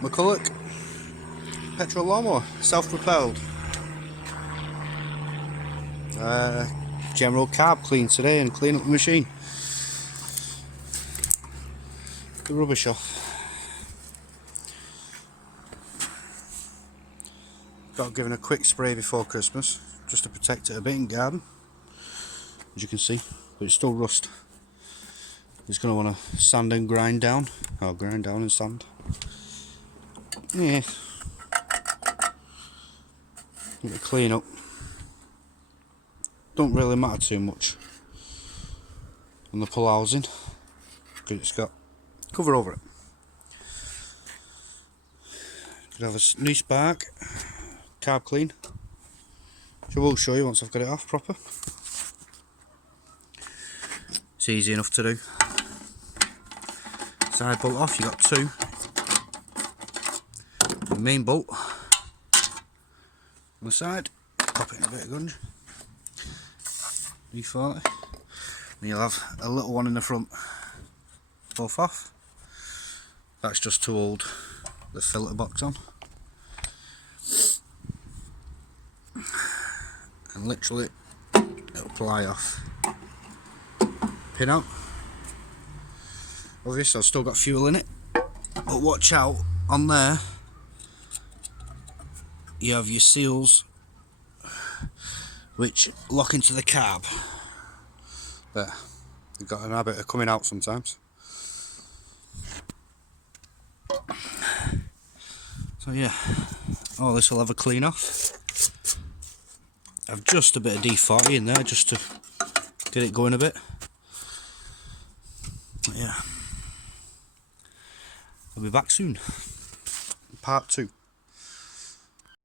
McCulloch petrol lawnmower, self-propelled. General carb clean today and clean up the machine. The rubbish off. Got given a quick spray before Christmas just to protect it a bit in garden, as you can see, but it's still rust. It's going to want to sand and grind down, or grind down and sand. Yeah, need to clean up. Don't really matter too much on the pull housing because it's got cover over it. Could have a new spark, carb clean, which I will show you once I've got it off proper. It's easy enough to do. Side bolt off, you got two. The main bolt on the side, pop it in a bit of gunge. E40. And you'll have a little one in the front, both off. That's just to hold the filter box on. And literally it'll ply off. Pin out. Obviously I've still got fuel in it, but watch out, on there you have your seals which lock into the carb. There, you've got an habit of coming out sometimes. So yeah, all this will have a clean off. I've just a bit of D40 in there just to get it going a bit. But yeah, I'll be back soon. Part 2.